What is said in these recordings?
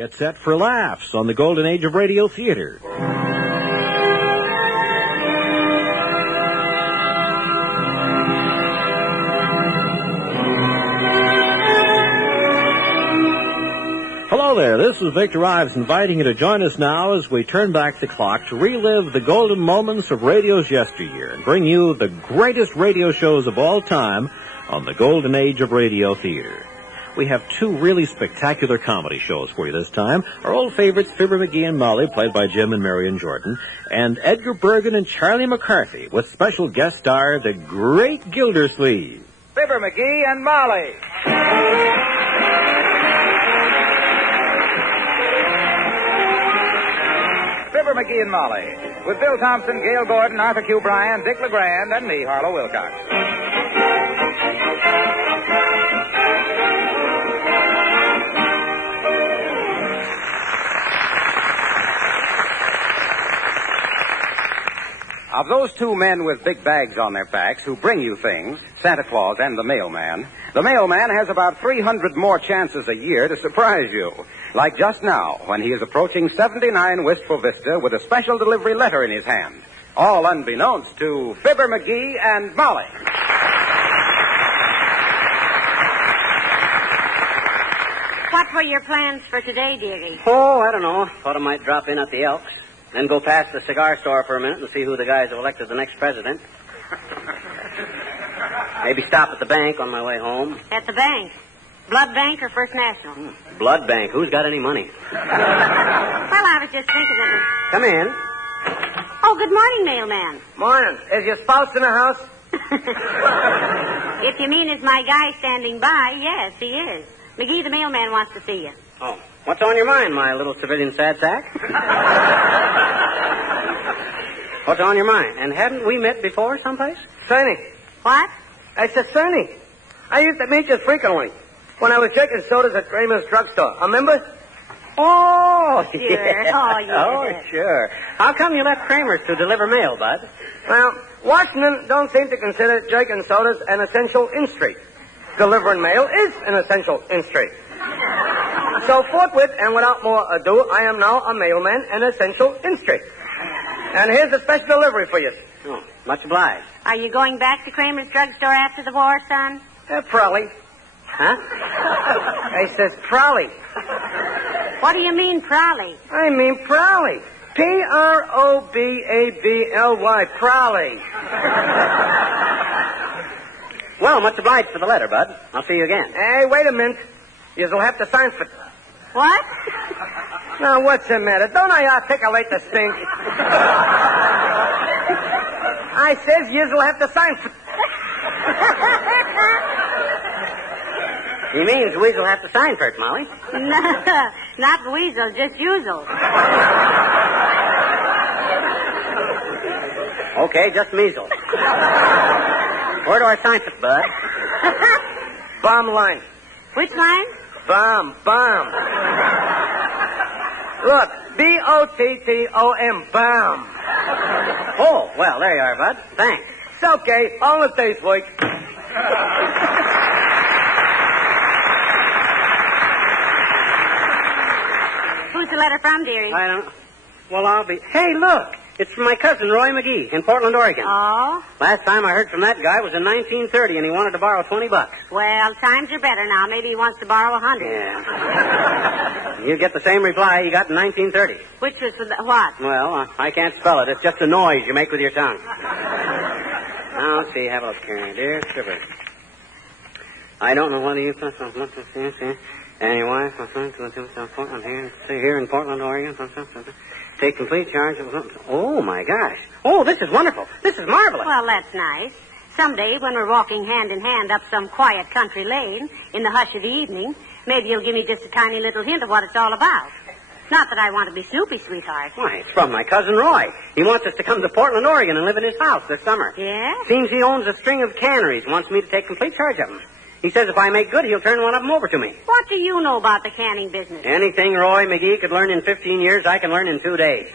Get set for laughs on the golden age of radio theater. Hello there, this is Victor Ives inviting you to join us now as we turn back the clock to relive the golden moments of radio's yesteryear and bring you the greatest radio shows of all time on the golden age of radio theater. We have two really spectacular comedy shows for you this time. Our old favorites, Fibber McGee and Molly, played by Jim and Marion Jordan, and Edgar Bergen and Charlie McCarthy, with special guest star, the great Gildersleeve. Fibber McGee and Molly. Fibber McGee and Molly, with Bill Thompson, Gail Gordon, Arthur Q. Bryan, Dick LeGrand, and me, Harlow Wilcox. Of those two men with big bags on their backs who bring you things, Santa Claus and the mailman has about 300 more chances a year to surprise you. Like just now, when he is approaching 79 Wistful Vista with a special delivery letter in his hand. All unbeknownst to Fibber McGee and Molly. What were your plans for today, dearie? Oh, I don't know. Thought I might drop in at the Elks. Then go past the cigar store for a minute and see who the guys have elected the next president. Maybe stop at the bank on my way home. At the bank? Blood Bank or First National? Blood Bank. Who's got any money? Well, I was just thinking that... Come in. Oh, good morning, mailman. Morning. Is your spouse in the house? If you mean is my guy standing by, yes, he is. McGee, the mailman, wants to see you. Oh, what's on your mind, my little civilian sad sack? What's on your mind? And haven't we met before someplace? Sonny. What? I said, Sonny, I used to meet you frequently when I was drinking sodas at Kramer's drugstore. Remember? Oh, Sure. yeah. Oh, yes. Oh, sure. How come you left Kramer's to deliver mail, Bud? Well, Washington don't seem to consider drinking sodas an essential industry. Delivering mail is an essential industry. So forthwith and without more ado, I am now a mailman, an essential industry. And here's a special delivery for you. Oh, much obliged. Are you going back to Kramer's drugstore after the war, son? Probably. Huh? I says probably. What do you mean, probably? I mean probably. P-R-O-B-A-B-L-Y. Probably. Well, much obliged for the letter, Bud. I'll see you again. Hey, wait a minute. You'll have to sign for... What? Now, what's the matter? Don't I articulate the stink? I says you'll have to sign for... He means Weasel have to sign for it, Molly. No, not weasel, just usual. Okay, just measles. Where do I sign for it, Bud? Bomb line. Which line? Bomb. Look, B-O-T-T-O-M, bomb. Oh, well, there you are, Bud. Thanks. It's okay. All the day's work. Who's the letter from, dearie? I don't... Well, I'll be... Hey, look. It's from my cousin, Roy McGee, in Portland, Oregon. Oh? Last time I heard from that guy was in 1930, and he wanted to borrow $20. Well, times are better now. Maybe he wants to borrow 100. Yeah. You get the same reply you got in 1930. Which was for the, what? Well, I can't spell it. It's just a noise you make with your tongue. Now, let's see. Have a look here. Dear Fibber, I don't know whether you... Anyway, here in Portland, Oregon. Take complete charge of... Oh, my gosh. Oh, this is wonderful. This is marvelous. Well, that's nice. Someday, when we're walking hand in hand up some quiet country lane in the hush of the evening, maybe you'll give me just a tiny little hint of what it's all about. Not that I want to be snoopy, sweetheart. Why, it's from my cousin Roy. He wants us to come to Portland, Oregon and live in his house this summer. Yeah? Seems he owns a string of canneries and wants me to take complete charge of them. He says if I make good, he'll turn one of them over to me. What do you know about the canning business? Anything Roy McGee could learn in 15 years, I can learn in 2 days.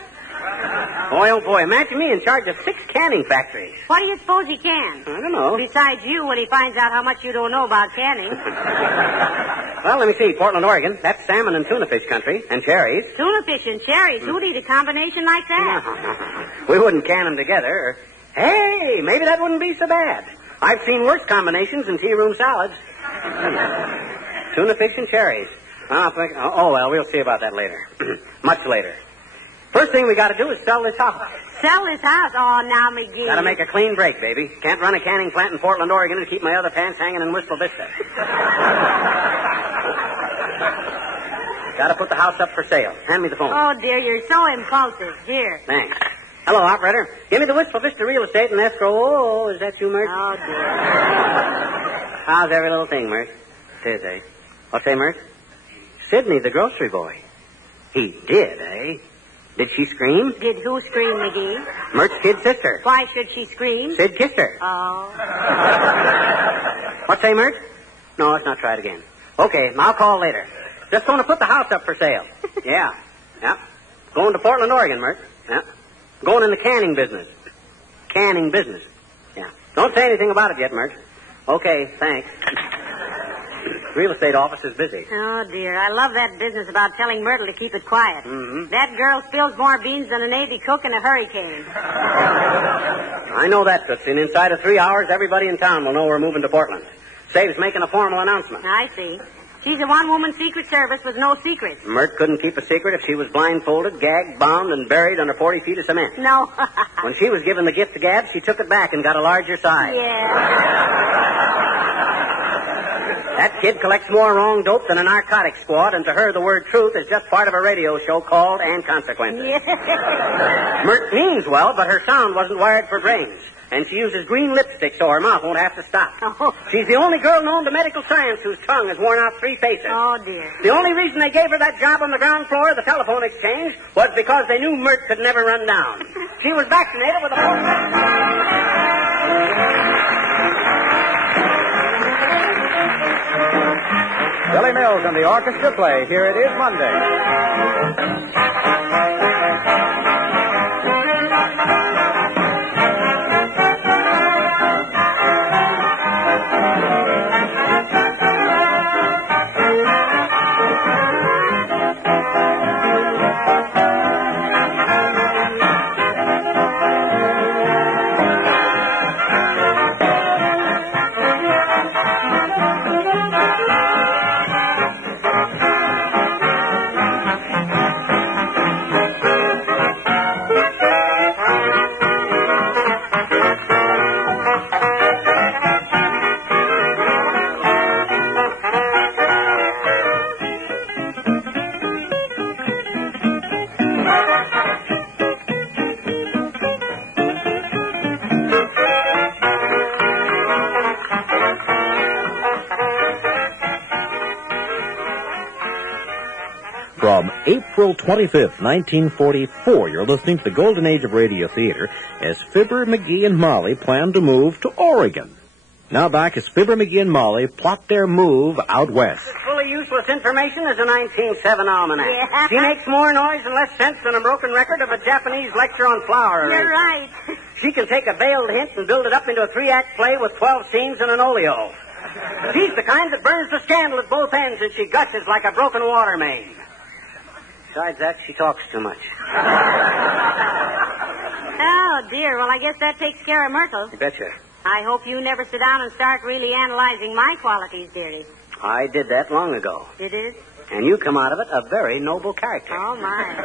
Boy, oh boy, imagine me in charge of 6 canning factories. What do you suppose he can? I don't know. Besides you, when he finds out how much you don't know about canning. Well, let me see. Portland, Oregon. That's salmon and tuna fish country. And cherries. Tuna fish and cherries. Who'd eat a combination like that? We wouldn't can them together. Hey, maybe that wouldn't be so bad. I've seen worse combinations in tea room salads. Tuna fish and cherries. Oh, well, we'll see about that later. Much later. First thing we got to do is sell this house. Sell this house? Oh, now, McGee. Got to make a clean break, baby. Can't run a canning plant in Portland, Oregon and keep my other pants hanging in Wistful Vista. Got to put the house up for sale. Hand me the phone. Oh, dear, you're so impulsive. Here. Thanks. Hello, operator. Give me the Wistful Vista real estate and escrow. Oh, is that you, Mert? Oh, dear. How's every little thing, Mert? Tis, eh? What's say, Mert? Sidney, the grocery boy. He did, eh? Did she scream? Did who scream, McGee? Mert's kid sister. Why should she scream? Sid kissed her. Oh. What say, Mert? No, let's not try it again. Okay, I'll call later. Just going to put the house up for sale. Yeah. Going to Portland, Oregon, Mert. Yeah. Going in the canning business. Canning business. Yeah. Don't say anything about it yet, Mert. Okay, thanks. Real estate office is busy. Oh, dear. I love that business about telling Myrtle to keep it quiet. Mm-hmm. That girl spills more beans than a Navy cook in a hurricane. I know that, Tootsie. And inside of 3 hours, everybody in town will know we're moving to Portland. Saves making a formal announcement. I see. She's a one-woman secret service with no secrets. Mert couldn't keep a secret if she was blindfolded, gagged, bound, and buried under 40 feet of cement. No. When she was given the gift to Gab, she took it back and got a larger size. Yeah. That kid collects more wrong dope than a narcotics squad, and to her, the word truth is just part of a radio show called And Consequences. Yeah. Mert means well, but her sound wasn't wired for brains. And she uses green lipstick so her mouth won't have to stop. Oh. She's the only girl known to medical science whose tongue has worn out 3 faces. Oh, dear. The only reason they gave her that job on the ground floor of the telephone exchange was because they knew Mert could never run down. She was vaccinated with a... Billy Mills and the orchestra play Here It Is Monday. From April 25th, 1944, you're listening to the golden age of radio theater as Fibber, McGee, and Molly plan to move to Oregon. Now back as Fibber, McGee, and Molly plot their move out west. As fully useless information as a 1907 almanac. Yeah. She makes more noise and less sense than a broken record of a Japanese lecture on flower You're arrangement. right. She can take a veiled hint and build it up into a 3-act play with 12 scenes and an oleo. She's the kind that burns the scandal at both ends, and she gushes like a broken water main. Besides that, she talks too much. Oh, dear. Well, I guess that takes care of Myrtle. You betcha. I hope you never sit down and start really analyzing my qualities, dearie. I did that long ago. You did? And you come out of it a very noble character. Oh, my.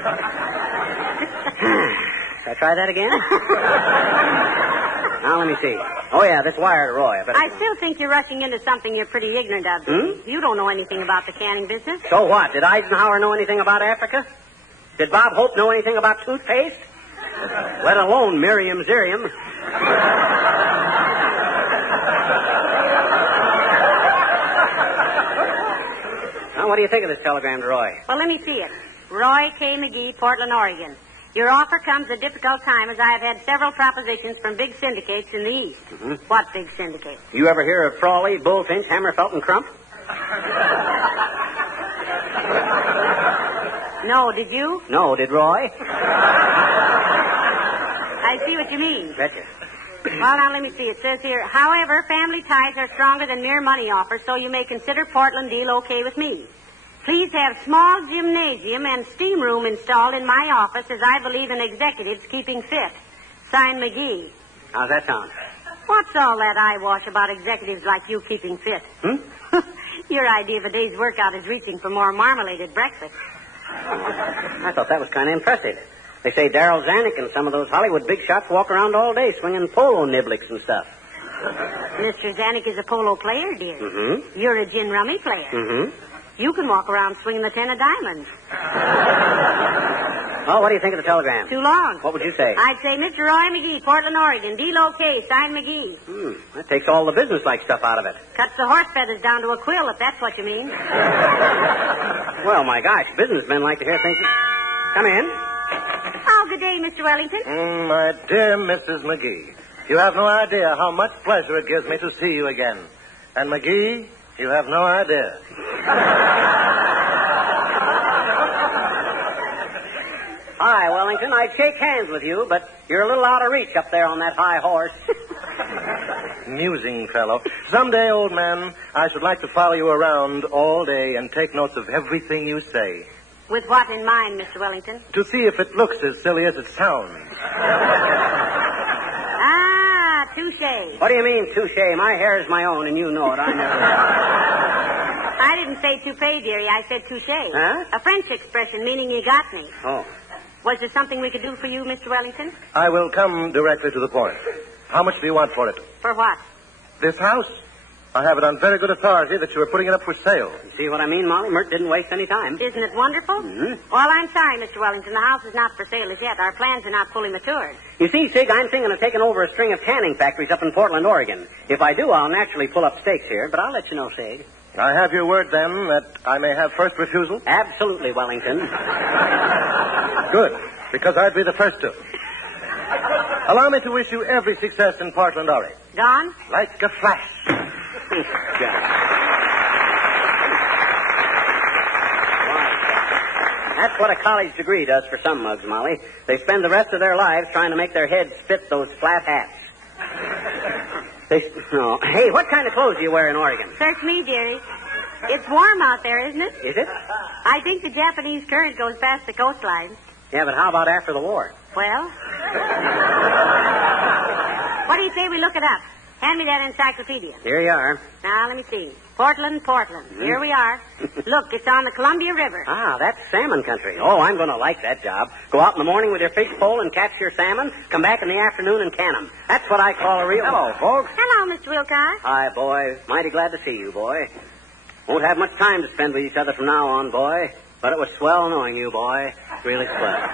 Shall I try that again? Now, let me see. Oh, yeah, this wire to Roy. I still think you're rushing into something you're pretty ignorant of. You don't know anything about the canning business. So what? Did Eisenhower know anything about Africa? Did Bob Hope know anything about toothpaste? Let alone Miriam Ziriam. Now, what do you think of this telegram to Roy? Well, let me see it. Roy K. McGee, Portland, Oregon. Your offer comes at a difficult time as I have had several propositions from big syndicates in the East. What big syndicates? You ever hear of Frawley, Bullfinch, Hammerfelt, and Crump? No, did you? No, did Roy? I see what you mean. Betcha. Well, now, let me see. It says here, however, family ties are stronger than mere money offers, so you may consider Portland deal okay with me. Please have small gymnasium and steam room installed in my office, as I believe in executives keeping fit. Signed, McGee. How's that sound? What's all that eyewash about executives like you keeping fit? Your idea of a day's workout is reaching for more marmalade at breakfast. I thought that was kind of impressive. They say Darryl Zanuck and some of those Hollywood big shots walk around all day swinging polo nibliks and stuff. Mr. Zanuck is a polo player, dear. Mm-hmm. You're a gin rummy player. Mm-hmm. You can walk around swinging the 10 of diamonds. Oh, what do you think of the telegram? Too long. What would you say? I'd say Mr. Roy McGee, Portland, Oregon. Deal okay. Signed, McGee. That takes all the business-like stuff out of it. Cuts the horse feathers down to a quill, if that's what you mean. Well, my gosh, businessmen like to hear things. Come in. Oh, good day, Mr. Wellington. My dear Mrs. McGee, you have no idea how much pleasure it gives me to see you again. And McGee, you have no idea. Hi, Wellington. I'd shake hands with you, but you're a little out of reach up there on that high horse. Musing fellow. Someday, old man, I should like to follow you around all day and take notes of everything you say. With what in mind, Mr. Wellington? To see if it looks as silly as it sounds. Ah, touche. What do you mean, touche? My hair is my own, and you know it. I never... I didn't say toupee, dearie. I said touche. Huh? A French expression meaning you got me. Oh. Was there something we could do for you, Mr. Wellington? I will come directly to the point. How much do you want for it? For what? This house? I have it on very good authority that you are putting it up for sale. See what I mean, Molly? Mert didn't waste any time. Isn't it wonderful? Mm-hmm. Well, I'm sorry, Mr. Wellington. The house is not for sale as yet. Our plans are not fully matured. You see, Sig, I'm thinking of taking over a string of canning factories up in Portland, Oregon. If I do, I'll naturally pull up stakes here, but I'll let you know, Sig. I have your word, then, that I may have first refusal? Absolutely, Wellington. Good, because I'd be the first to. Allow me to wish you every success in Portland, Oregon. Don? Like a flash. That's what a college degree does for some mugs, Molly. They spend the rest of their lives trying to make their heads fit those flat hats. No. Hey, what kind of clothes do you wear in Oregon? Search me, dearie. It's warm out there, isn't it? Is it? I think the Japanese current goes past the coastline. Yeah, but how about after the war? Well? What do you say we look it up? Hand me that encyclopedia. Here you are. Now, let me see. Portland. Mm-hmm. Here we are. Look, it's on the Columbia River. Ah, that's salmon country. Oh, I'm going to like that job. Go out in the morning with your fish pole and catch your salmon. Come back in the afternoon and can them. That's what I call a real... Hello, folks. Hello, Mr. Wilcox. Hi, boy. Mighty glad to see you, boy. Won't have much time to spend with each other from now on, boy. But it was swell knowing you, boy. Really swell.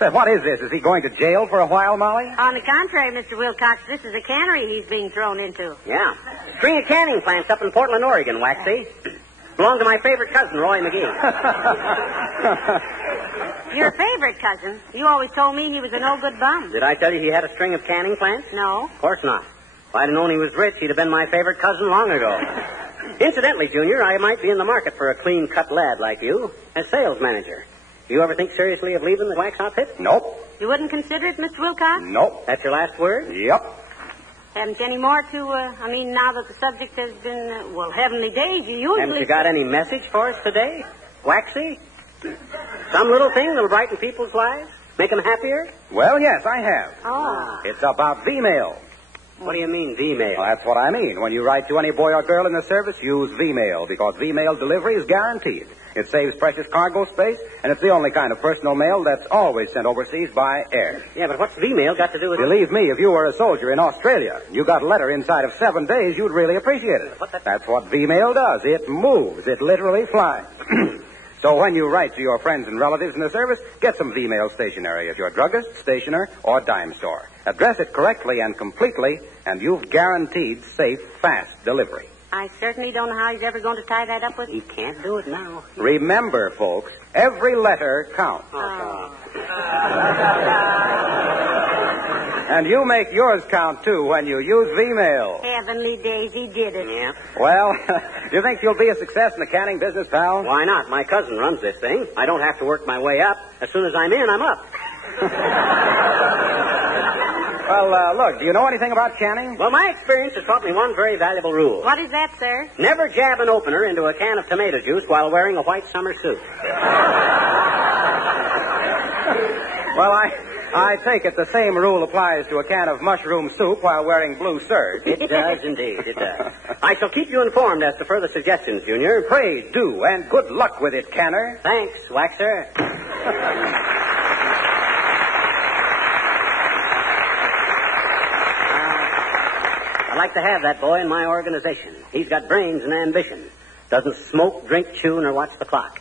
Say, what is this? Is he going to jail for a while, Molly? On the contrary, Mr. Wilcox, this is a cannery he's being thrown into. Yeah. String of canning plants up in Portland, Oregon, Waxy. Belong to my favorite cousin, Roy McGee. Your favorite cousin? You always told me he was a no-good bum. Did I tell you he had a string of canning plants? No. Of course not. If I'd have known he was rich, he'd have been my favorite cousin long ago. Incidentally, Junior, I might be in the market for a clean-cut lad like you as sales manager. Do you ever think seriously of leaving the wax outfit? Nope. You wouldn't consider it, Mr. Wilcox? Nope. That's your last word? Yep. Haven't you any more to, now that the subject has been, heavenly days, you usually... Haven't you got any message for us today, Waxy? Some little thing that'll brighten people's lives? Make them happier? Well, yes, I have. Oh. It's about V-mail. What do you mean, V-mail? Well, that's what I mean. When you write to any boy or girl in the service, use V-mail, because V-mail delivery is guaranteed. It saves precious cargo space, and it's the only kind of personal mail that's always sent overseas by air. Yeah, but what's V-mail got to do with it? Believe me, if you were a soldier in Australia, you got a letter inside of 7 days, you'd really appreciate it. That's what V-mail does. It moves. It literally flies. So when you write to your friends and relatives in the service, get some V-mail stationery at your druggist, stationer, or dime store. Address it correctly and completely, and you've guaranteed safe, fast delivery. I certainly don't know how he's ever going to tie that up with... He can't do it now. Remember, folks, every letter counts. Oh. And you make yours count, too, when you use V-mail. Heavenly days, he did it. Yeah. Well, do you think you'll be a success in the canning business, pal? Why not? My cousin runs this thing. I don't have to work my way up. As soon as I'm in, I'm up. Well, look, do you know anything about canning? Well, my experience has taught me one very valuable rule. What is that, sir? Never jab an opener into a can of tomato juice while wearing a white summer suit. Well, I take it the same rule applies to a can of mushroom soup while wearing blue serge. It does, indeed. It does. I shall keep you informed as to further suggestions, Junior. Pray do, and good luck with it, Canner. Thanks, Waxer. I'd like to have that boy in my organization. He's got brains and ambition. Doesn't smoke, drink, chew, nor watch the clock.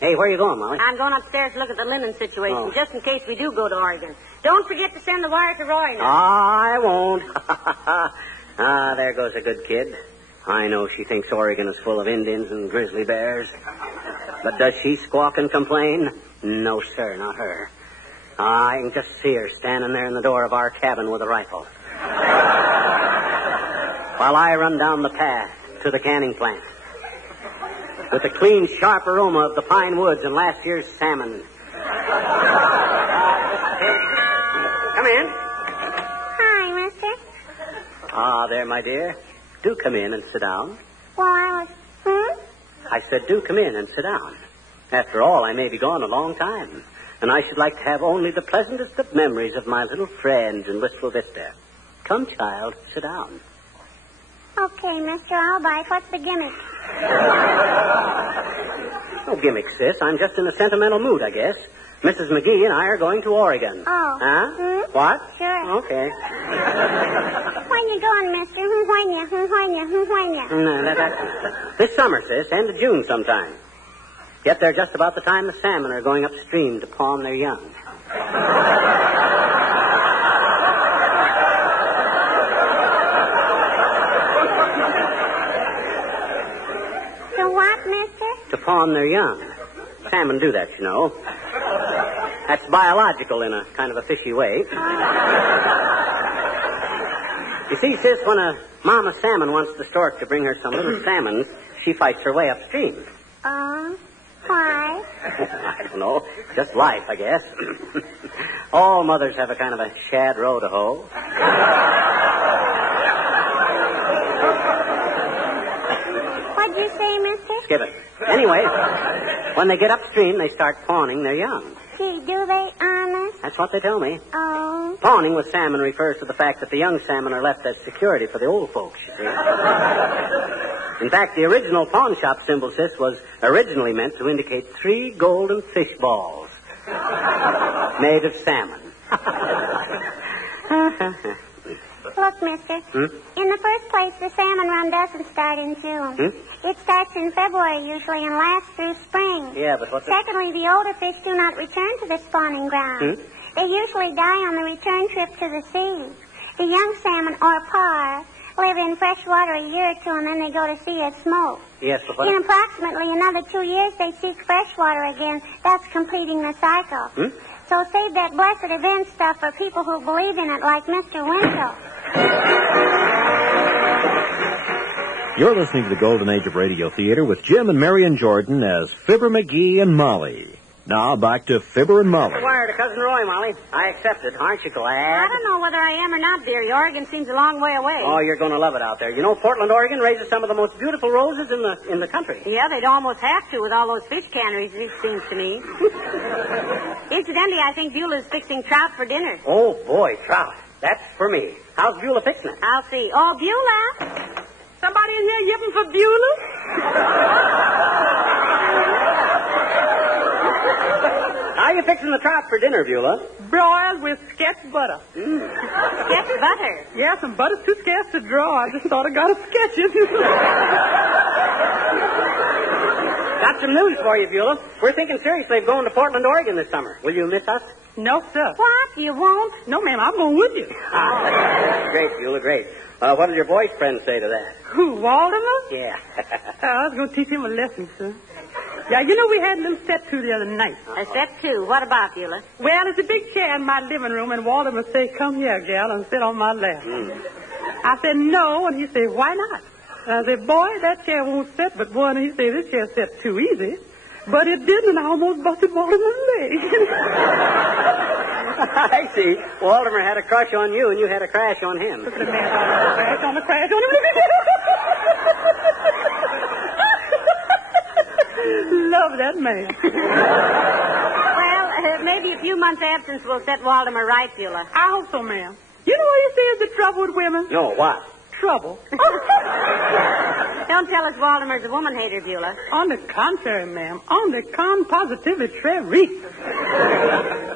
Hey, where are you going, Molly? I'm going upstairs to look at the linen situation, just in case we do go to Oregon. Don't forget to send the wire to Roy now. I won't. There goes a good kid. I know she thinks Oregon is full of Indians and grizzly bears. But does she squawk and complain? No, sir, not her. I can just see her standing there in the door of our cabin with a rifle. While I run down the path to the canning plant with the clean, sharp aroma of the pine woods and last year's salmon. Come in. Hi, mister. Ah, there, my dear. Do come in and sit down. Well, I was... I said, do come in and sit down. After all, I may be gone a long time, and I should like to have only the pleasantest of memories of my little friends in Wistful Vista. Come, child, sit down. Okay, mister, I'll bite. What's the gimmick? No gimmick, sis. I'm just in a sentimental mood, I guess. Mrs. McGee and I are going to Oregon. Oh. Huh? What? Sure. Okay. When you going, mister? When you? No, this summer, sis. End of June sometime. Get there just about the time the salmon are going upstream to pawn their young. To what, mister? To pawn their young. Salmon do that, you know. That's biological in a kind of a fishy way. You see, sis, when a mama salmon wants the stork to bring her some little salmon, she fights her way upstream. Why? I don't know. Just life, I guess. All mothers have a kind of a shad row to hoe. What'd you say, mister? Skip it. Anyway, when they get upstream, they start pawning their young. Gee, do they, honest? That's what they tell me. Oh. Pawning with salmon refers to the fact that the young salmon are left as security for the old folks, you see. In fact, the original pawn shop symbol, sis, was originally meant to indicate 3 golden fish balls made of salmon. Look, mister. In the first place, the salmon run doesn't start in June. It starts in February usually and lasts through spring. Yeah, but what's Secondly, the older fish do not return to the spawning ground. They usually die on the return trip to the sea. The young salmon, or par, live in fresh water a year or two, and then they go to sea as smoke. Yes, but what? In approximately another 2 years, they seek fresh water again. That's completing the cycle. So save that blessed event stuff for people who believe in it, like Mr. Winslow. You're listening to the Golden Age of Radio Theater with Jim and Marion Jordan as Fibber McGee and Molly. Now, back to Fibber and Molly. Wire to Cousin Roy, Molly. I accepted. Aren't you glad? I don't know whether I am or not, dearie. Oregon seems a long way away. Oh, you're going to love it out there. You know, Portland, Oregon raises some of the most beautiful roses in the country. Yeah, they'd almost have to with all those fish canneries, it seems to me. Incidentally, I think Beulah's fixing trout for dinner. Oh, boy, trout. That's for me. How's Beulah fixing it? I'll see. Oh, Beulah! Somebody in here yipping for Beulah? How are you fixing the trout for dinner, Beulah? Broiled with sketch butter. Sketch butter. Yes, and butter's too scarce to draw. I just thought I got to sketch it. Got some news for you, Beulah. We're thinking seriously of going to Portland, Oregon this summer. Will you miss us? No, sir. What? You won't? No, ma'am, I'm going with you. Great, Beulah, great. What did your boyfriend say to that? Who, Waldemar? Yeah. I was going to teach him a lesson, sir. Yeah, you know, we had a little set to the other night. A set two. What about, Beulah? Well, it's a big chair in my living room, and Walter would say, come here, gal, and sit on my lap. I said, no, and he said, why not? And I said, boy, that chair won't sit but one. And he said, this chair sits too easy. But it didn't, and I almost busted Walter's leg. I see. Waldemar had a crush on you, and you had a crash on him. Look at the man on the crash on him. Look at Love that man. Well, maybe a few months' absence will set Waldemar right, Beulah. I hope so, ma'am. You know what you say is the trouble with women? No, what? Trouble. Don't tell us Waldemar's a woman hater, Beulah. On the contrary, ma'am. On the positively très.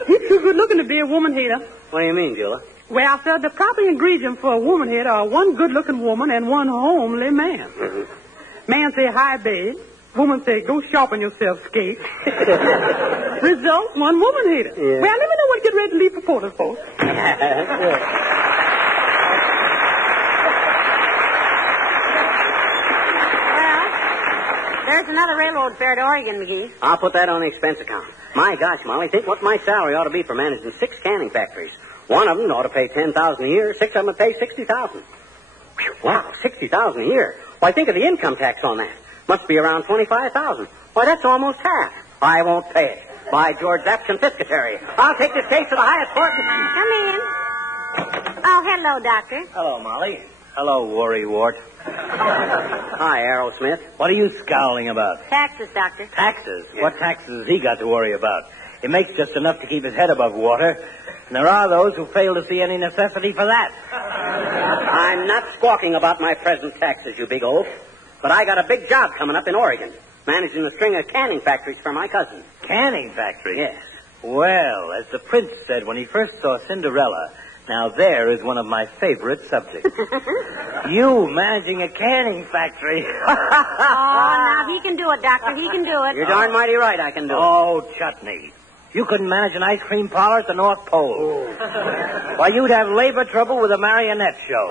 He's too good looking to be a woman hater. What do you mean, Beulah? Well, sir, the proper ingredients for a woman hater are one good-looking woman and one homely man. Man say, hi, babe. Woman say, go sharpen yourself, skate. Result, one woman hater. Yeah. Well, let me know when to get ready to leave for Portland, folks. There's another railroad fare to Oregon, McGee. I'll put that on the expense account. My gosh, Molly, think what my salary ought to be for managing 6 canning factories. One of them ought to pay $10,000 a year. 6 of them would pay $60,000. Wow, $60,000 a year. Why, think of the income tax on that. Must be around $25,000. Why, that's almost half. I won't pay it. By George, that's confiscatory. I'll take this case to the highest court. Come in. Oh, hello, Doctor. Hello, Molly. Hello, Worry Wart. Hi, Aerosmith. What are you scowling about? Taxes, Doctor. Taxes? Yeah. What taxes has he got to worry about? He makes just enough to keep his head above water. And there are those who fail to see any necessity for that. I'm not squawking about my present taxes, you big oaf. But I got a big job coming up in Oregon, managing a string of canning factories for my cousin. Canning factory? Yes. Well, as the prince said when he first saw Cinderella, now there is one of my favorite subjects. You managing a canning factory. Oh, now he can do it, Doctor. He can do it. You're darn mighty right I can do it. Oh, chutney. You couldn't manage an ice cream parlor at the North Pole. Why, you'd have labor trouble with a marionette show.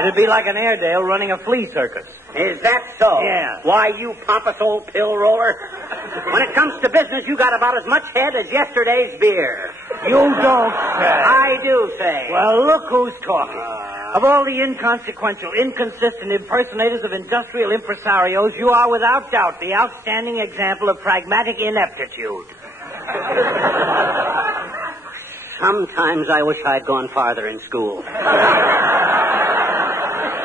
It'd be like an Airedale running a flea circus. Is that so? Yeah. Why, you pompous old pill roller. When it comes to business, you got about as much head as yesterday's beer. You don't say. I do say. Well, look who's talking. Of all the inconsequential, inconsistent impersonators of industrial impresarios, you are without doubt the outstanding example of pragmatic ineptitude. Sometimes I wish I'd gone farther in school.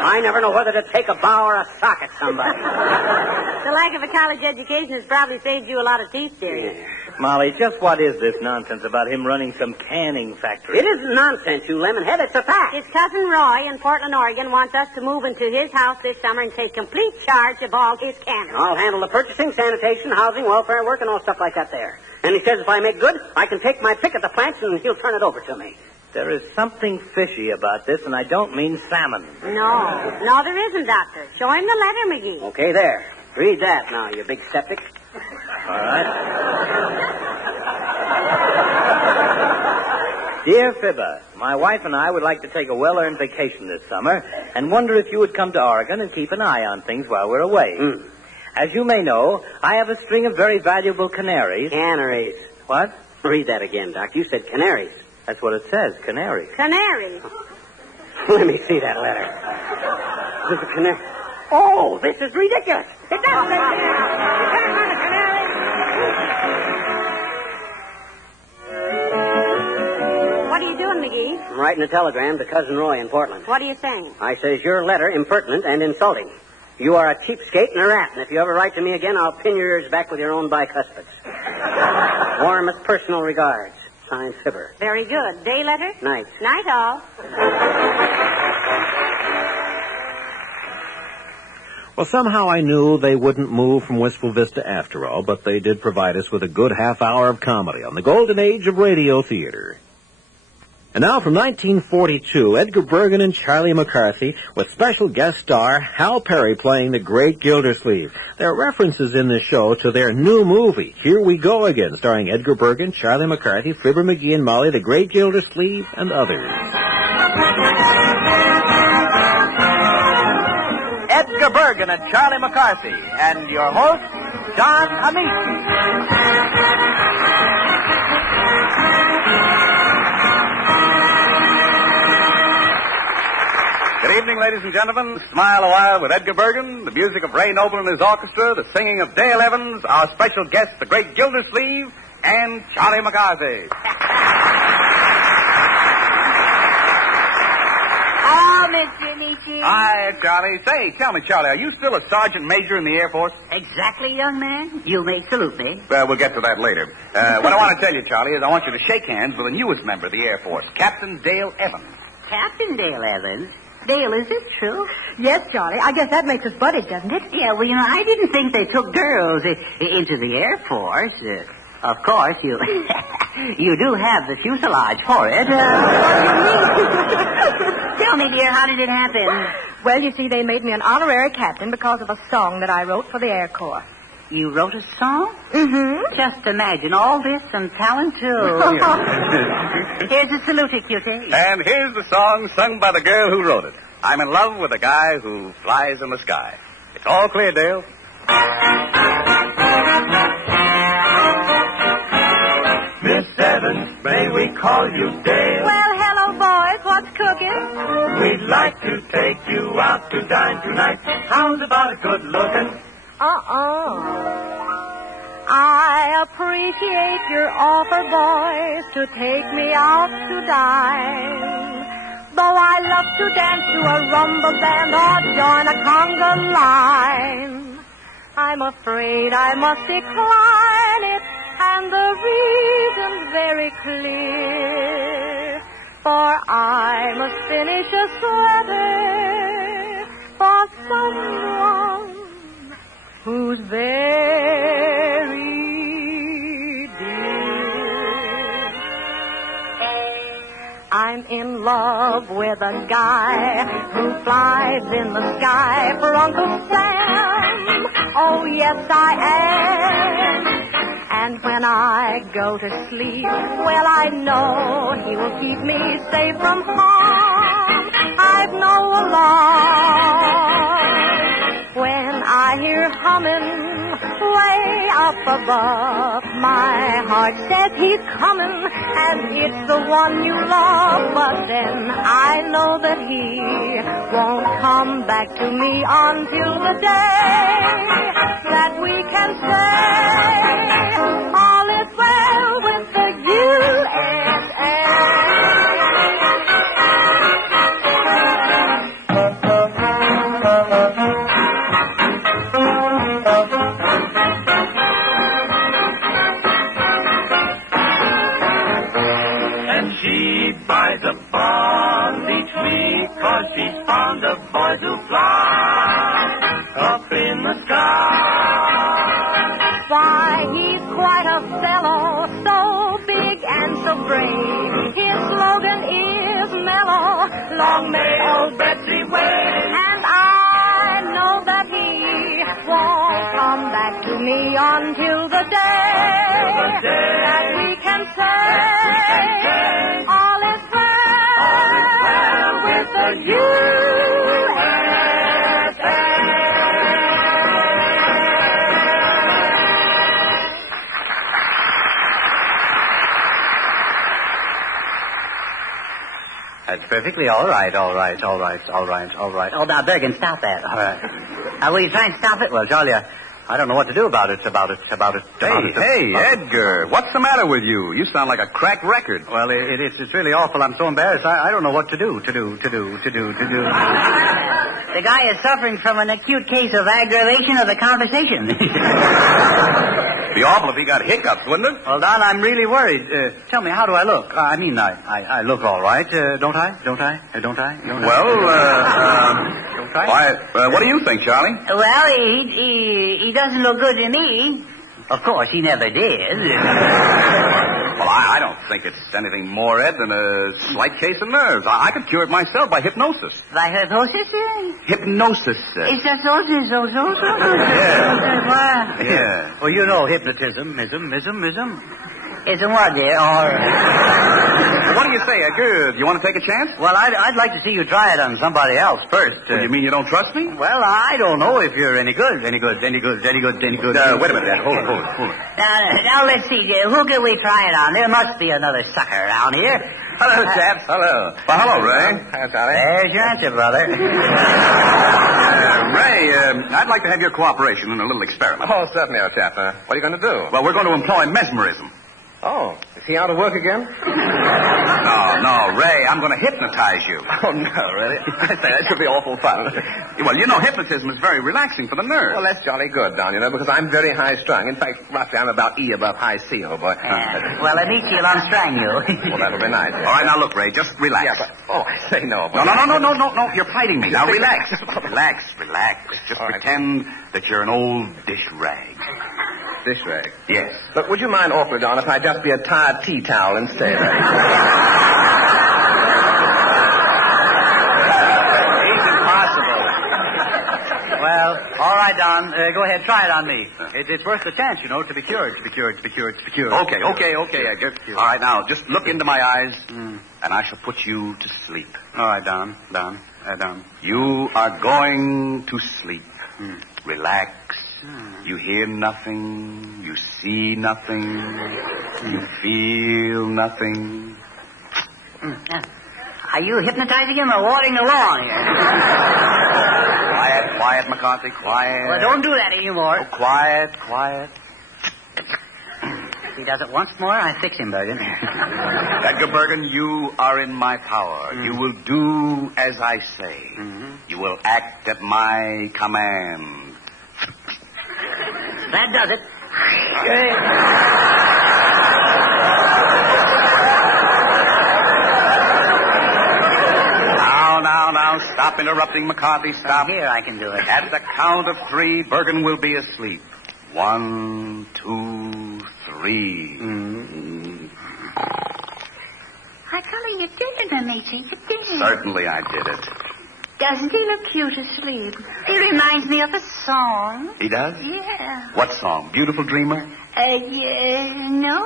I never know whether to take a bow or a sock at somebody. The lack of a college education has probably saved you a lot of teeth, dearie. Yeah. Molly, just what is this nonsense about him running some canning factory? It isn't nonsense, you lemonhead. It's a fact. His cousin Roy in Portland, Oregon wants us to move into his house this summer and take complete charge of all his canning. I'll handle the purchasing, sanitation, housing, welfare work, and all stuff like that there. And he says if I make good, I can take my pick at the plants and he'll turn it over to me. There is something fishy about this, and I don't mean salmon. No, there isn't, Doctor. Show him the letter, McGee. Okay, there. Read that now, you big skeptic. All right. Dear Fibber, my wife and I would like to take a well-earned vacation this summer and wonder if you would come to Oregon and keep an eye on things while we're away. As you may know, I have a string of very valuable canaries. Canaries. What? Read that again, Doc. You said canaries. That's what it says, canaries. Canaries. Let me see that letter. This is a canary. Oh, this is ridiculous. It doesn't say canaries. You can't run a canary. What are you doing, McGee? I'm writing a telegram to Cousin Roy in Portland. What are you saying? I says your letter impertinent and insulting. You are a cheapskate and a rat, and if you ever write to me again, I'll pin your ears back with your own bicuspids. Warmest personal regards. Signed, Fibber. Very good. Day letter? Night. Night all. Well, somehow I knew they wouldn't move from Wistful Vista after all, but they did provide us with a good half hour of comedy on the golden age of radio theater. And now from 1942, Edgar Bergen and Charlie McCarthy with special guest star Hal Perry playing the Great Gildersleeve. There are references in this show to their new movie, Here We Go Again, starring Edgar Bergen, Charlie McCarthy, Fibber McGee and Molly, the Great Gildersleeve, and others. Edgar Bergen. Bergen and Charlie McCarthy, and your host, John Amici. Good evening, ladies and gentlemen. Smile a while with Edgar Bergen, the music of Ray Noble and his orchestra, the singing of Dale Evans, our special guest, the great Gildersleeve, and Charlie McCarthy. Oh, Mr. Amici. Hi, Charlie. Say, tell me, Charlie, are you still a sergeant major in the Air Force? Exactly, young man. You may salute me. Well, we'll get to that later. What I want to tell you, Charlie, is I want you to shake hands with the newest member of the Air Force, Captain Dale Evans. Captain Dale Evans? Dale, is this true? Yes, Charlie. I guess that makes us buddies, doesn't it? Yeah, well, I didn't think they took girls into the Air Force. Of course, you you do have the fuselage for it. Tell me, dear, how did it happen? Well, you see, they made me an honorary captain because of a song that I wrote for the Air Corps. You wrote a song? Mm-hmm. Just imagine all this and talent, too. Here's a salute, cutie. And here's the song sung by the girl who wrote it. I'm in love with a guy who flies in the sky. It's all clear, Dale. Miss Evans, may we call you Dale? Well, hello, boys. What's cooking? We'd like to take you out to dine tonight. How's about a good looking? I appreciate your offer, boys, to take me out to dine. Though I love to dance to a rumba band or join a conga line, I'm afraid I must decline it, and the reason's very clear. For I must finish a sweater for someone who's very dear. I'm in love with a guy who flies in the sky for Uncle Sam. Oh, yes, I am. And when I go to sleep, well, I know he will keep me safe from harm. I've no alarm when I hear humming way up above. My heart says he's coming, and it's the one you love. But then I know that he won't come back to me until the day that we can say all is well with the USA. Buys a bond each week 'cause she's fond of boys who fly up in the sky. Why, he's quite a fellow, so big and so brave. His slogan is mellow, long may old Betsy wave. And I know that he won't come back to me until the day that we can say all is well with the USA. That's perfectly all right. Oh, now, Bergen, stop that. All right. Will you try and stop it? Well, Charlie, I don't know what to do about it. Hey, Edgar, what's the matter with you? You sound like a cracked record. Well, it's really awful. I'm so embarrassed. I don't know what to do. The guy is suffering from an acute case of aggravation of the conversation. Be awful if he got hiccups, wouldn't it? Well, Don, I'm really worried. Tell me, how do I look? I look all right, don't I? Well, Don't I? why, what do you think, Charlie? Well, he doesn't look good to me. Of course, he never did. Well, I don't think it's anything more, Ed, than a slight case of nerves. I could cure it myself by hypnosis. By hypnosis? Hypnosis, It's just so. Yeah. Well, you know hypnotism. It's a what, dear? All right. What do you say, Edgar? Do you want to take a chance? Well, I'd like to see you try it on somebody else first. You mean you don't trust me? Well, I don't know if you're any good. Any good. Wait a minute, Ed. Hold it. Now, let's see. Who can we try it on? There must be another sucker around here. Hello, chaps. Hello. Well, hello, Ray. Hi, Charlie. There's your answer, brother. Ray, I'd like to have your cooperation in a little experiment. Oh, certainly, old chap. What are you going to do? Well, we're going to employ mesmerism. Oh, is he out of work again? No, Ray, I'm going to hypnotize you. Oh, no, really? I say, that should be awful fun. Well, you know, hypnotism is very relaxing for the nerves. Well, that's jolly good, Don, because I'm very high-strung. In fact, roughly, I'm about E above high C, old boy. Well, at least he'll unstrang you. Well, that'll be nice. All right, now look, Ray, just relax. Yeah, but... Oh, I say no. But... No, you're fighting me. Now, relax. Relax. Just pretend that you're an old dish rag. Dish rag? Yes. Look, would you mind awfully, Don, if I just be a tired tea towel instead? It's impossible. Well, all right, Don. Go ahead, try it on me. It's worth the chance, to be cured. Okay, Edgar. All right, now, just look into my eyes, and I shall put you to sleep. All right, Don. You are going to sleep. Relax. You hear nothing. You see nothing. You feel nothing. Are you hypnotizing him or watering the lawn here? Quiet, McCarthy, quiet. Well, don't do that anymore. Oh, quiet. If he does it once more, I fix him, Bergen. Edgar Bergen, you are in my power. You will do as I say. You will act at my command. That does it. Now, stop interrupting, McCarthy, stop. Here, I can do it. At the count of 3, Bergen will be asleep. 1, 2, 3. I tell you, you did it, Amici. You did it. Certainly I did it. Doesn't he look cute asleep? He reminds me of a song. He does? Yeah. What song? Beautiful Dreamer? No,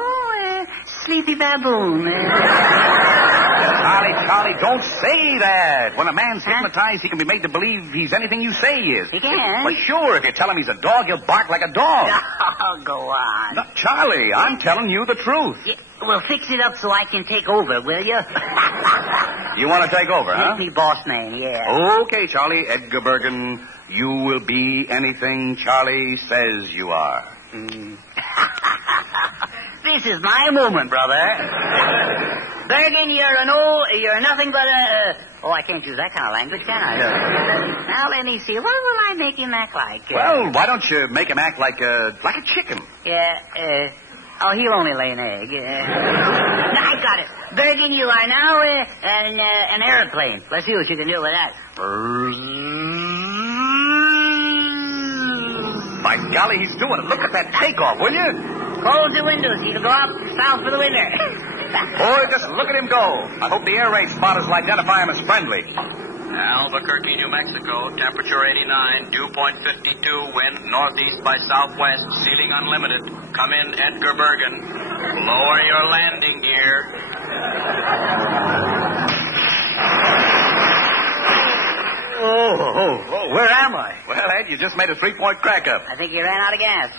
Sleepy Baboon. Charlie, don't say that. When a man's hypnotized, he can be made to believe he's anything you say he is. He can? Well, sure, if you tell him he's a dog, he'll bark like a dog. Oh, go on. No, Charlie, I'm telling you the truth. Yeah, well, fix it up so I can take over, will you? You want to take over, huh? Make me boss man, yeah. Okay, Charlie. Edgar Bergen, you will be anything Charlie says you are. This is my moment, brother. Bergen, you're nothing but a... Oh, I can't use that kind of language, can I? Now, let me see. What will I make him act like? Well, why don't you make him act like a chicken? Yeah, he'll only lay an egg. I got it. Bergen, you are now an airplane. Let's see what you can do with that. By golly, he's doing it. Look at that takeoff, will you? Close the windows. He'll go out south for the winter. Boy, just look at him go. I hope the air raid spotters will identify him as friendly. Albuquerque, New Mexico, temperature 89, dew point 52, wind northeast by southwest, ceiling unlimited. Come in, Edgar Bergen. Lower your landing gear. Oh, where am I? Well, Ed, you just made a 3-point crack up. I think you ran out of gas.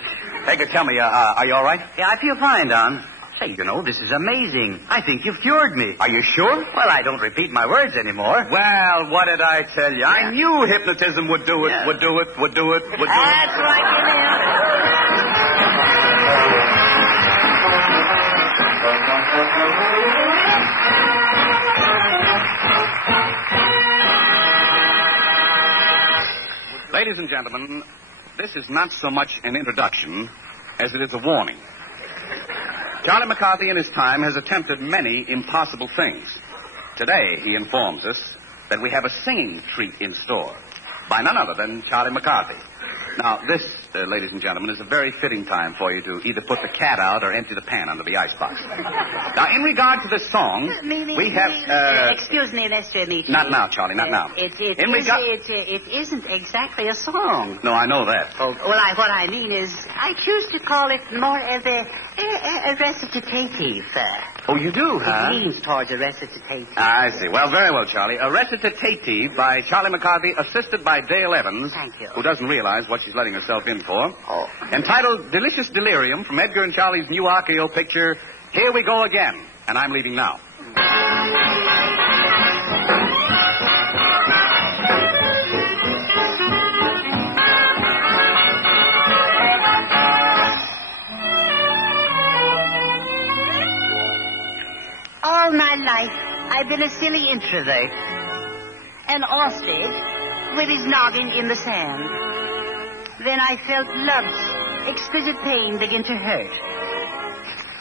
Edgar, tell me, are you all right? Yeah, I feel fine, Don. Say, this is amazing. I think you've cured me. Are you sure? Well, I don't repeat my words anymore. Well, what did I tell you? I knew hypnotism would do it, would do it. That's right, give me Ladies and gentlemen, this is not so much an introduction as it is a warning. Charlie McCarthy in his time has attempted many impossible things. Today, he informs us that we have a singing treat in store. by none other than Charlie McCarthy. Now, this, ladies and gentlemen, is a very fitting time for you to either put the cat out or empty the pan under the icebox. Now, in regard to this song, we have... Excuse me, Mr. McGee. Not now, Charlie, not now. It isn't exactly a song. No, I know that. Oh, well, what I mean is, I choose to call it more of a recitative. Oh, you do, huh? It leans towards a recitative. I see. Well, very well, Charlie. A recitative by Charlie McCarthy, assisted by Dale Evans. Thank you. Who doesn't realize what she's letting herself in for. Oh. Entitled Delicious Delirium from Edgar and Charlie's new RKO picture, Here We Go Again. And I'm leaving now. All my life, I've been a silly introvert. An ostrich with his noggin in the sand. Then I felt love's exquisite pain begin to hurt.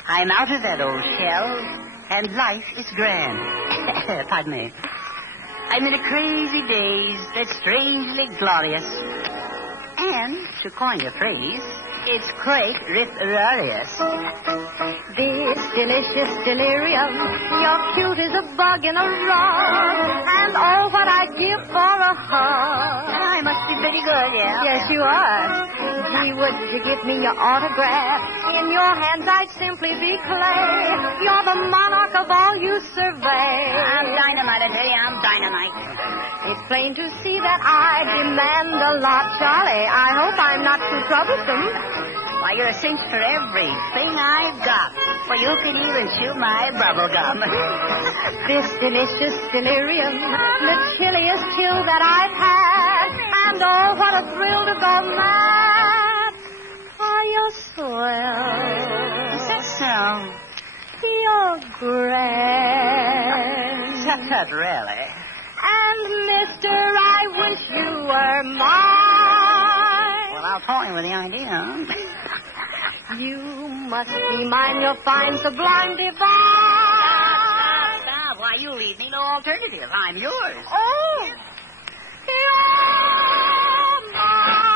I'm out of that old shell, and life is grand. Pardon me. I'm in a crazy daze that's strangely glorious. And, to coin a phrase, it's quite riparious. This delicious delirium, you're cute as a bug in a rug, and oh, what I'd give for a hug. I must be pretty good, yeah? Yes, you are. Gee, would you give me your autograph? In your hands I'd simply be clay. You're the monarch of all you survey. I'm dynamite, I tell you, I'm dynamite. It's plain to see that I demand a lot, Charlie. I hope I'm not too troublesome. Why, you're a cinch for everything I've got. Well, you can even chew my bubble gum. This delicious delirium, the chilliest chill that I've had. And oh, what a thrill to go mad. Oh, you're swell. Is that so? You're grand. Tut, really? And, mister, I wish you were mine. Well, I'll toy with the idea. You must be mine, you're fine, sublime, divine. Stop. Why, you leave me no alternative. I'm yours. Oh, you're mine.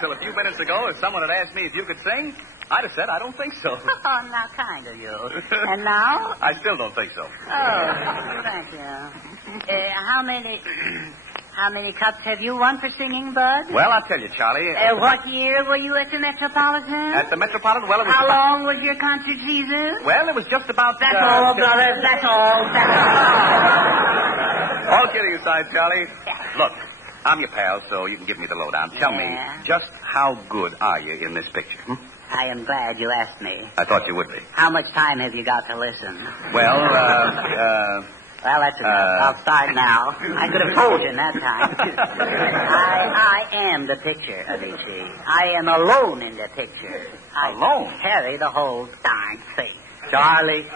Till a few minutes ago, if someone had asked me if you could sing, I'd have said I don't think so. Oh, now, kind of you. And now? I still don't think so. Oh, thank you. How many cups have you won for singing, Bud? Well, I'll tell you, Charlie. What year were you at the Metropolitan? At the Metropolitan? Well, it was... How long was your concert season? Well, it was just about... That's all, brother. That's all. All kidding aside, Charlie. Look, I'm your pal, so you can give me the lowdown. Tell me, just how good are you in this picture? I am glad you asked me. I thought you would be. How much time have you got to listen? Well, Well, that's enough. I'll start now. I could have told you in that time. I am the picture, Alicia. I am alone in the picture. Alone? I carry the whole darn thing. Charlie,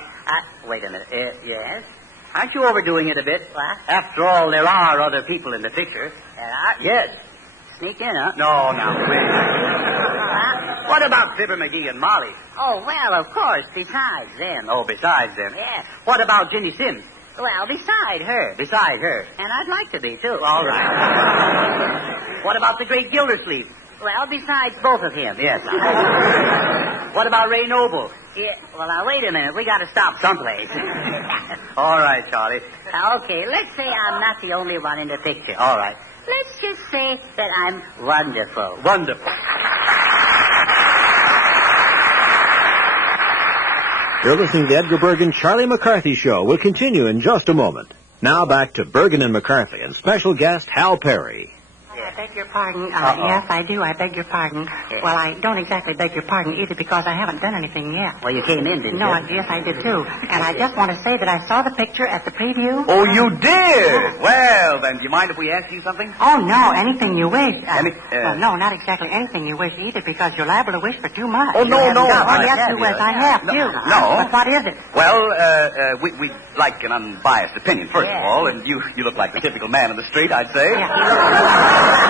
wait a minute. Yes? Aren't you overdoing it a bit? What? After all, there are other people in the picture. Yes. Sneak in, huh? No, please. What about Fibber McGee and Molly? Oh, well, of course, besides them. Oh, besides them? Yeah. What about Ginny Sims? Well, beside her. Beside her? And I'd like to be, too. All right. What about the great Gildersleeve? Well, besides both of him. Yes. What about Ray Noble? Yeah. Well, now, wait a minute. We got to stop someplace. All right, Charlie. Okay, let's say I'm not the only one in the picture. All right. Let's just say that I'm wonderful. Wonderful. You're listening to Edgar Bergen, Charlie McCarthy Show. We'll continue in just a moment. Now back to Bergen and McCarthy and special guest Hal Perry. I beg your pardon. Yes, I do. I beg your pardon. Well, I don't exactly beg your pardon either because I haven't done anything yet. Well, you came in, didn't you? Yes, I did too. And I just want to say that I saw the picture at the preview. Oh, you did? Well, then, do you mind if we ask you something? Oh, no, anything you wish. Well, no, not exactly anything you wish either because you're liable to wish for too much. Oh, no. Yes, you wish. I have, too. No. But what is it? Well, we'd like an unbiased opinion, first of all, and you look like the typical man in the street, I'd say. Yeah.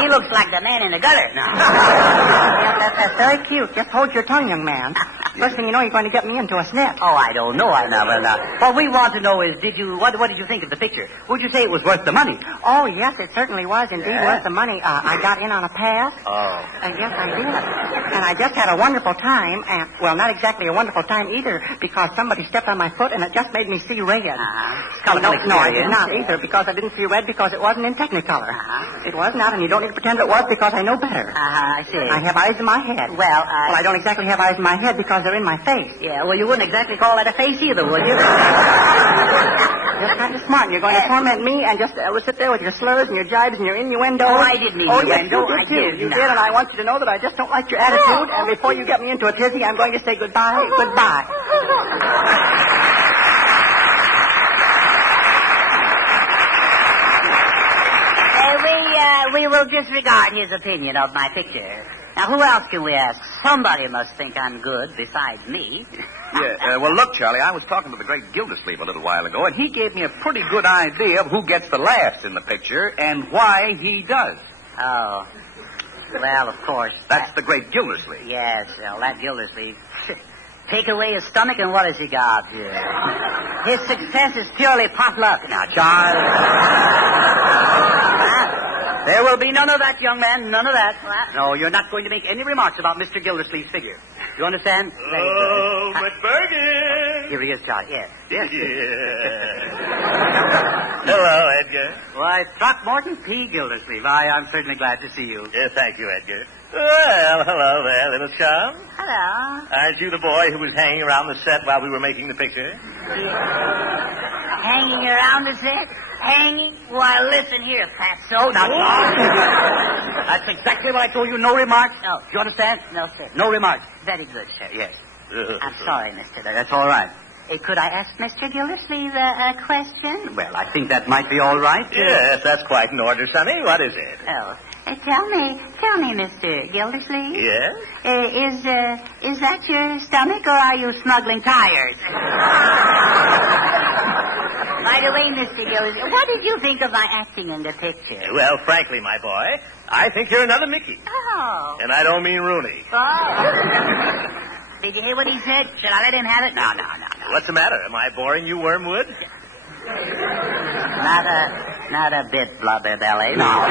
He looks like the man in the gutter. No. Yes, that's very cute. Just hold your tongue, young man. First thing you know, you're going to get me into a snap. Oh, I don't know. What we want to know is, what did you think of the picture? Would you say it was worth the money? Oh, yes, it certainly was indeed worth the money. I got in on a pass. Oh. Yes, I did. And I just had a wonderful time. And, well, not exactly a wonderful time either, because somebody stepped on my foot and it just made me see red. Uh-huh. No, I did not either, because I didn't see red because it wasn't in Technicolor. Uh-huh. It was not, and you don't need to pretend it was because I know better. I see. I have eyes in my head. Well, I don't exactly have eyes in my head because they're in my face. Yeah, well, you wouldn't exactly call that a face either, would you? You're kind of smart, and you're going to torment me and just sit there with your slurs and your jibes and your innuendo. Oh, I didn't innuendo. Yes, you did, too. You did, and I want you to know that I just don't like your attitude, and before you get me into a tizzy, I'm going to say goodbye. We will disregard his opinion of my picture. Now, who else can we ask? Somebody must think I'm good besides me. Yeah, well, look, Charlie, I was talking to the great Gildersleeve a little while ago, and he gave me a pretty good idea of who gets the laughs in the picture and why he does. Oh. Well, of course. That's the great Gildersleeve. Yes, well, that Gildersleeve. Take away his stomach, and what has he got? Yeah. His success is purely pot luck. Now, Charles. There will be none of that, young man, none of that. No, you're not going to make any remarks about Mr. Gildersleeve's figure. You understand? Oh, McBergen! Here he is, Charlie. Yes. Yeah. Hello, Edgar. Why, Throckmorton P. Gildersleeve. I'm certainly glad to see you. Yeah, thank you, Edgar. Well, hello there, little chum. Hello. Aren't you the boy who was hanging around the set while we were making the picture? Hanging around the set? Hanging? Why, listen here, fatso. Now, that's exactly what I told you. No remarks. No. Do you understand? No, sir. No remarks. Very good, sir. Yes. I'm sorry, Mr. That's all right. Could I ask Mr. Gildersleeve a question? Well, I think that might be all right. Yes, that's quite in order, Sonny. What is it? Oh, tell me, Mr. Gildersleeve. Yes? Is that your stomach, or are you smuggling tires? By the way, Mr. Gildersleeve, what did you think of my acting in the picture? Well, frankly, my boy, I think you're another Mickey. Oh. And I don't mean Rooney. Oh. Did you hear what he said? Should I let him have it? No. What's the matter? Am I boring you, Wormwood? Not a bit, Blubberbelly. No.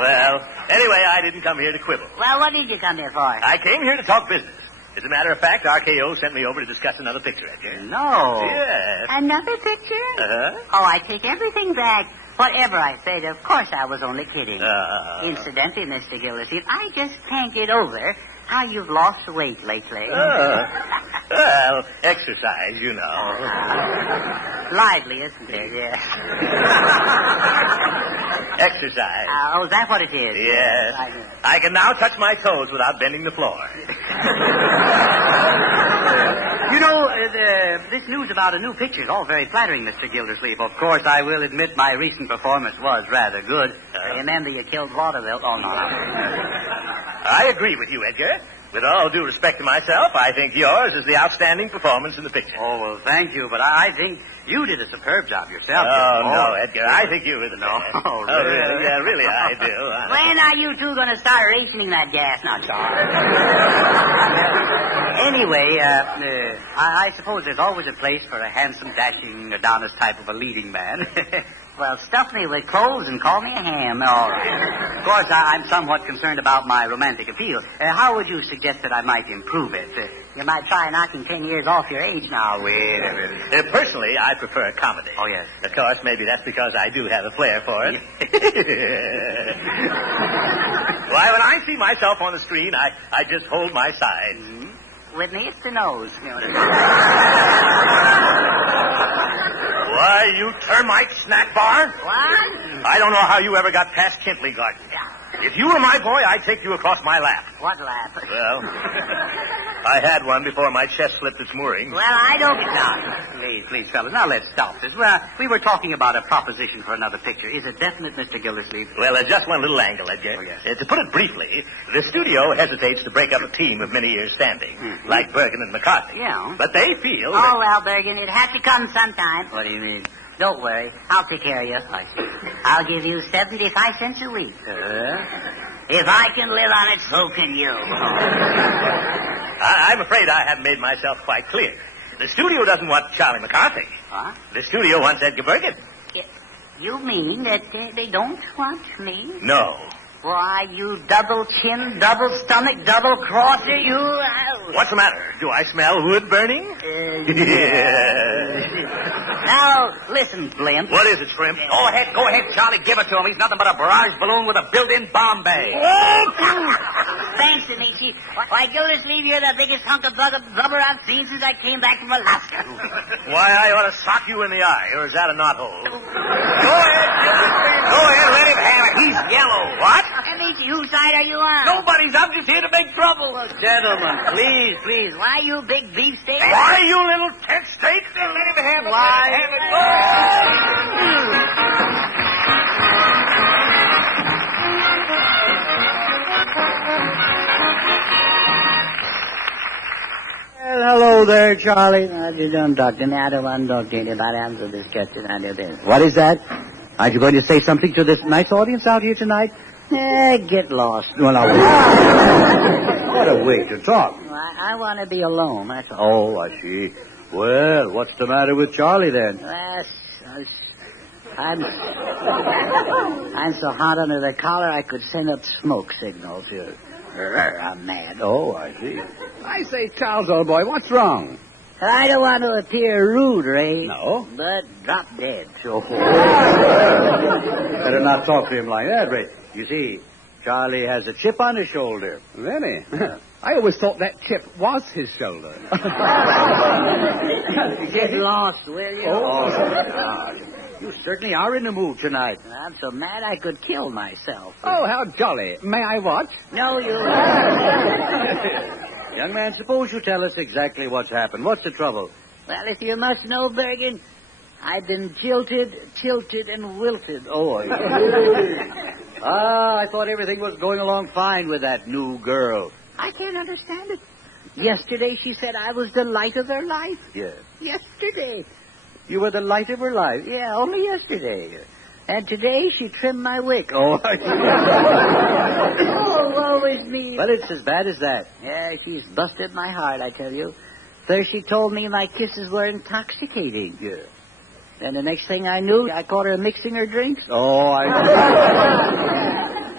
Well, anyway, I didn't come here to quibble. Well, what did you come here for? I came here to talk business. As a matter of fact, RKO sent me over to discuss another picture, Edgar. No. Yes. Another picture? Uh-huh. Oh, I take everything back. Whatever I said, of course I was only kidding. Incidentally, Mr. Gildersleeve, I just can't get over how you've lost weight lately. Well, exercise, you know. Lively, isn't it? Yes. Exercise. Oh, is that what it is? Yes. I can now touch my toes without bending the floor. You know, this news about a new picture is all very flattering, Mr. Gildersleeve. Of course, I will admit my recent performance was rather good. Remember, you killed Vaudeville. Oh, no. I agree with you, Edgar. With all due respect to myself, I think yours is the outstanding performance in the picture. Oh, well, thank you, but I think you did a superb job yourself. Oh, no, Edgar, I think you were the No. best. Oh, really? Yeah, really, I do. When are you two going to start rationing that gas now, Charles? Anyway, I suppose there's always a place for a handsome, dashing, Adonis type of a leading man. Well, stuff me with clothes and call me a ham. All right. Of course, I'm somewhat concerned about my romantic appeal. How would you suggest that I might improve it? You might try knocking 10 years off your age now. Wait a minute. Personally, I prefer comedy. Oh, yes. Of course, maybe that's because I do have a flair for it. Why, when I see myself on the screen, I just hold my sides. Mm-hmm. With me, it's the nose. Why, you termite snack bar? What? I don't know how you ever got past Kintley Garden. If you were my boy, I'd take you across my lap. What lap? Well, I had one before my chest slipped its mooring. Well, I don't stop. Please, fellas, now let's stop this. Well, we were talking about a proposition for another picture. Is it definite, Mr. Gildersleeve? Well, there's just one little angle, Edgar. Oh, yes. To put it briefly, the studio hesitates to break up a team of many years standing, like Bergen and McCarthy. Yeah. But they feel Oh, well, Bergen, it had to come sometime. What do you mean? Don't worry. I'll take care of you. I'll give you 75 cents a week. If I can live on it, so can you. I'm afraid I haven't made myself quite clear. The studio doesn't want Charlie McCarthy. Huh? The studio wants Edgar Bergen. You mean that they don't want me? No. Why, you double-chin, double-stomach, double-crosser, you... What's the matter? Do I smell wood burning? Now, listen, Blimp. What is it, Shrimp? Go ahead, Charlie. Give it to him. He's nothing but a barrage balloon with a built-in bomb bay. Thanks, Amici. Why, Gildersleeve, you're the biggest hunk of blubber I've seen since I came back from Alaska. Why, I ought to sock you in the eye, or is that a knothole? Go ahead, Gildersleeve. Go ahead, let him have it. He's yellow. What? Amici, whose side are you on? Nobody's. I'm just here to make trouble. Gentlemen, please. Why, you big beefsteak? Why, you little tent steak? Then let him have it. Why? Let him have it. Well, hello there, Charlie. How you doing, Doctor? I don't want to talk to anybody. I'm so disgusted. I do this. What is that? Aren't you going to say something to this nice audience out here tonight? Get lost. Well, now, what a way to talk. I want to be alone, that's all. Oh, I see. Well, what's the matter with Charlie, then? I'm so hot under the collar I could send up smoke signals here. I'm mad. Oh, I see. I say, Charles, old boy, what's wrong? I don't want to appear rude, Ray. No? But drop dead. So, better not talk to him like that, Ray. You see, Charlie has a chip on his shoulder. Really? I always thought that chip was his shoulder. Get lost, will you? Oh, you certainly are in the mood tonight. I'm so mad I could kill myself. Oh, how jolly. May I watch? No, you... Young man, suppose you tell us exactly what's happened. What's the trouble? Well, if you must know, Bergen, I've been tilted, and wilted. Oh, I thought everything was going along fine with that new girl. I can't understand it. Yesterday she said I was the light of her life. Yes. Yesterday. You were the light of her life? Yeah, only yesterday. And today she trimmed my wick. Oh, oh, woe is me. Well, it's as bad as that. Yeah, she's busted my heart, I tell you. First she told me my kisses were intoxicating. Yeah. Then the next thing I knew, I caught her mixing her drinks. Oh, I...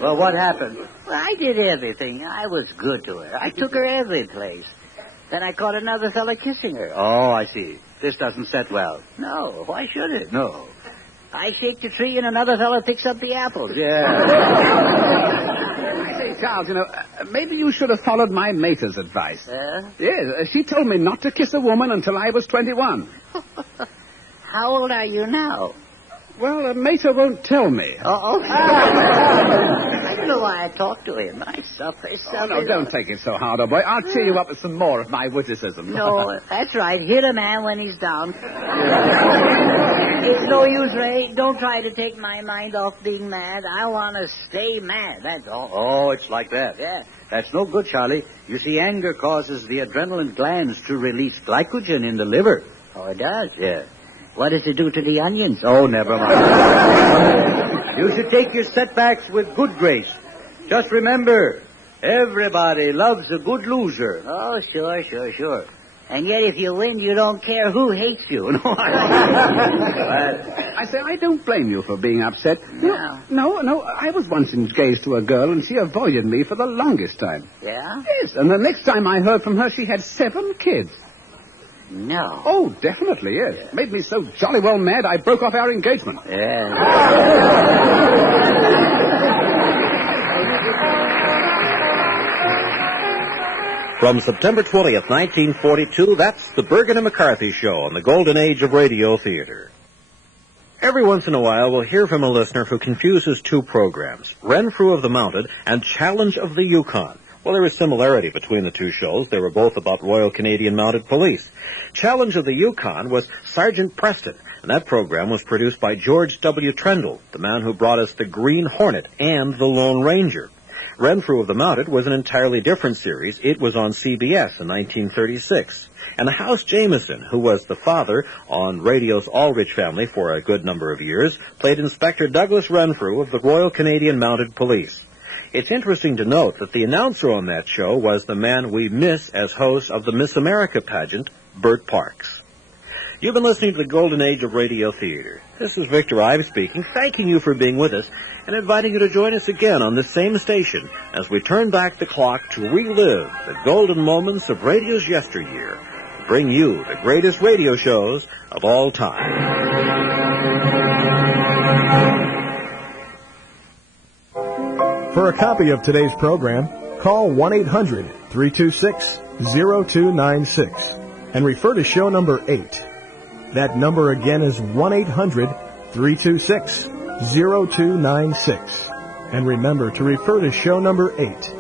Well, what happened? Well, I did everything. I was good to her. I took her every place. Then I caught another fella kissing her. Oh, I see. This doesn't set well. No, why should it? No. I shake the tree and another fella picks up the apples. Yeah. I say, Charles, maybe you should have followed my mater's advice. Yes, she told me not to kiss a woman until I was 21. How old are you now? Well, a mater won't tell me. Oh. I don't know why I talked to him. I suffer. Oh, no, don't take it so hard, old boy. I'll cheer you up with some more of my witticism. No, that's right. Hit a man when he's down. It's no use, Ray. Don't try to take my mind off being mad. I want to stay mad, that's all. Oh, it's like that. Yeah. That's no good, Charlie. You see, anger causes the adrenaline glands to release glycogen in the liver. Oh, it does? Yeah. What does it do to the onions? Oh, never mind. You should take your setbacks with good grace. Just remember, everybody loves a good loser. Oh, sure. And yet if you win, you don't care who hates you. I say, I don't blame you for being upset. No, I was once engaged to a girl, and she avoided me for the longest time. Yeah? Yes, and the next time I heard from her, she had 7 kids. No. Oh, definitely, yes. Yeah. Made me so jolly well mad, I broke off our engagement. Yeah. From September 20th, 1942, that's the Bergen and McCarthy Show on the golden age of radio theater. Every once in a while, we'll hear from a listener who confuses 2 programs, Renfrew of the Mounted and Challenge of the Yukon. Well, there is similarity between the 2 shows. They were both about Royal Canadian Mounted Police. Challenge of the Yukon was Sergeant Preston, and that program was produced by George W. Trendle, the man who brought us the Green Hornet and the Lone Ranger. Renfrew of the Mounted was an entirely different series. It was on CBS in 1936. And House Jameson, who was the father on radio's Aldrich family for a good number of years, played Inspector Douglas Renfrew of the Royal Canadian Mounted Police. It's interesting to note that the announcer on that show was the man we miss as host of the Miss America pageant, Bert Parks. You've been listening to the Golden Age of Radio Theater. This is Victor Ives speaking, thanking you for being with us and inviting you to join us again on this same station as we turn back the clock to relive the golden moments of radio's yesteryear, bring you the greatest radio shows of all time. For a copy of today's program, call 1-800-326-0296 and refer to show number 8. That number again is 1-800-326-0296. And remember to refer to show number 8.